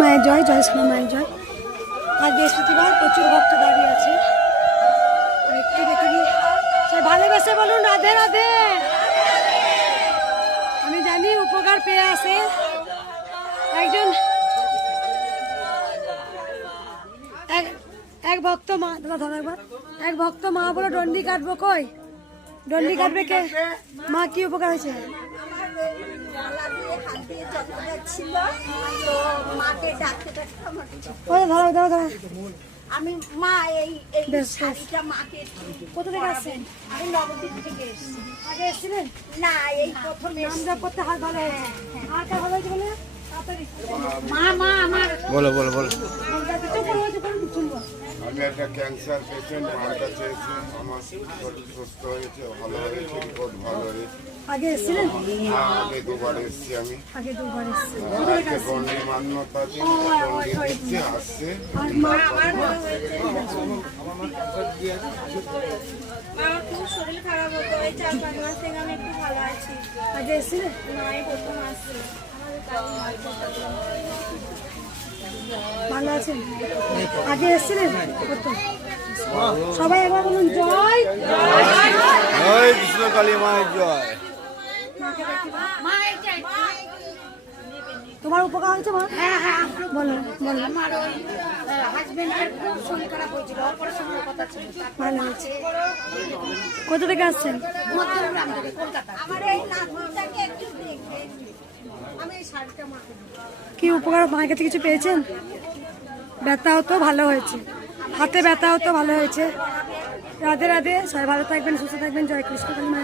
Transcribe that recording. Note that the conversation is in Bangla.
মায়ের জয়, জয় সোনা মায়ের জয়। আজ বৃহস্পতিবার, প্রচুর ভক্ত দাঁড়িয়ে আছে। একটু দেখে নিই, সে ভালোবেসে বলুন রাধে রাধে। আমি জানি উপকার পেয়ে আসে একজন এক ভক্ত মা। দাদা ধরো একবার। এক ভক্ত মা বলে ডন্ডি কাটবো, কই ডন্ডি কাটবে কে? মা কি উপকার হয়েছে? ধরো ধরো ধরো। আমি মা এই শাড়িটা মাকে কোথা থেকে আসছেন? আমি নবদ্বীপ থেকে এসেছি। আগে এসেছিলেন? না এই প্রথম আমরা করতে হাত ভালো হয়েছে। আর কার ভালো হয়েছে বলে? মা মা আমার বলো বলো বলো। আমি একটা ক্যান্সার পেশেন্ট, মার কাছে এসে আমার শরীর সুস্থ হয়েছে, ভালো হয়েছে, রিপোর্ট ভালো হয়েছে। আগে এসেছিলেন? আগে দুবার এসেছি আমি। আগে দুবার এসেছি। আজকে গন্ডি মান্যতা দিন, গন্ডি দিচ্ছে আসছে। আমার খুব শরীর খারাপ হতো, এই 4-5 মাস থেকে আমি একটু ভালো আছি। আগে এসেছিলেন? না এই প্রথম আসছি। ভালো আছেন? আগে এসেছিলেন? প্রথম। সবাই একবার বলুন জয় জয় কৃষ্ণ কালী মায়ের জয়। তোমার উপকার হয়েছে মা? হ্যাঁ হ্যাঁ বলো বলো। আমার ওই হাজবেন্ডের খুব শরীর খারাপ হয়েছিল, অপারেশনের কথা ছিল। ভালো হয়েছে। কোথা থেকে আসছেন? মধ্যমগ্রাম থেকে, কলকাতা। আমার এই নাতনিটাকে একটু দেখবে, আমি এই শাড়িটা মাকে কি উপকার মায়ের কাছে কিছু পেয়েছেন? ব্যথা হতো ভালো হয়েছে, হাতে ব্যথা হতো ভালো হয়েছে। রাধে রাধে, সবাই ভালো থাকবেন, সুস্থ থাকবেন। জয় কৃষ্ণ কালী মায়ের।